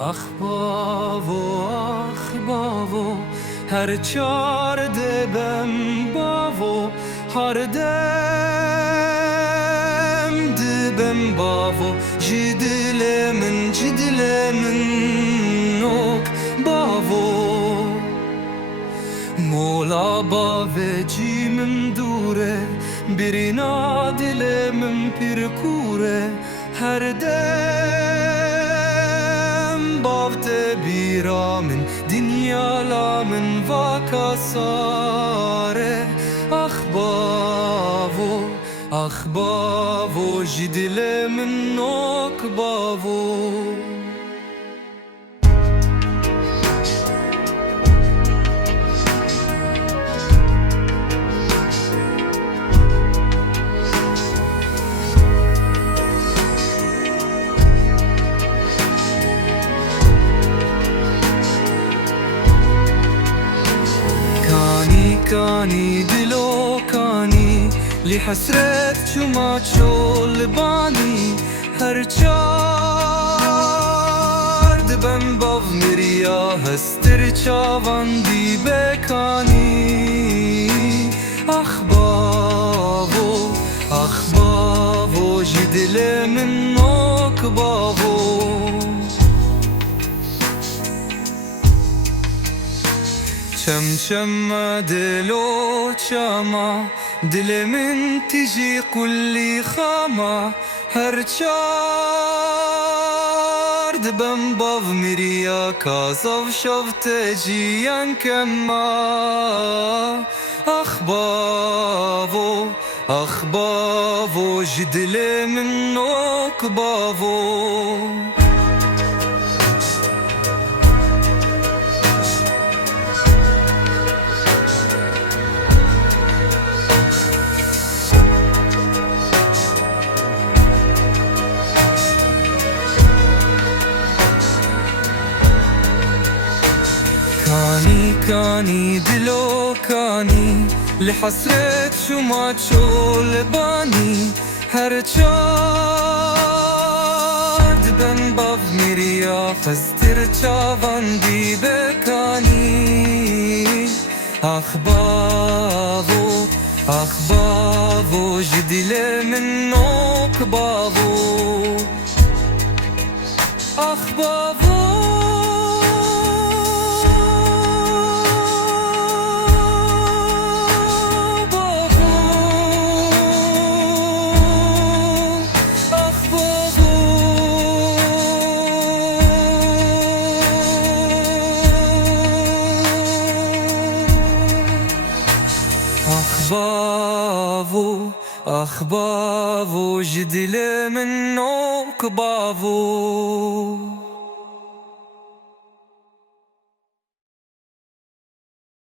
آخ باو هر چار دبم باو هر دم دبم باو جدل من نوک باو مولا باو جی من دوره برینا دل من پرکوره هر دم بافت بیرا من دنیا لا من واکا ساره آخ باو جدل من نوک باو كاني دلو كاني لحسرت شما شول باني هر چار دبم باو مريا هستر چاوان دي بكاني آخ باو جدل من نوك باو شم دلو شاما دل من تجي كل خاما هر چار دبم باو مريا كازو شفت جيان كما آخ باو جدل من نوك باو كاني دلو كاني لحسرت شما شول باني هر چار دبن باو مريا فستر چاوان دي بكاني آخ باو جدل من نوك باو آخ باو آخ باو جدل من نوک باو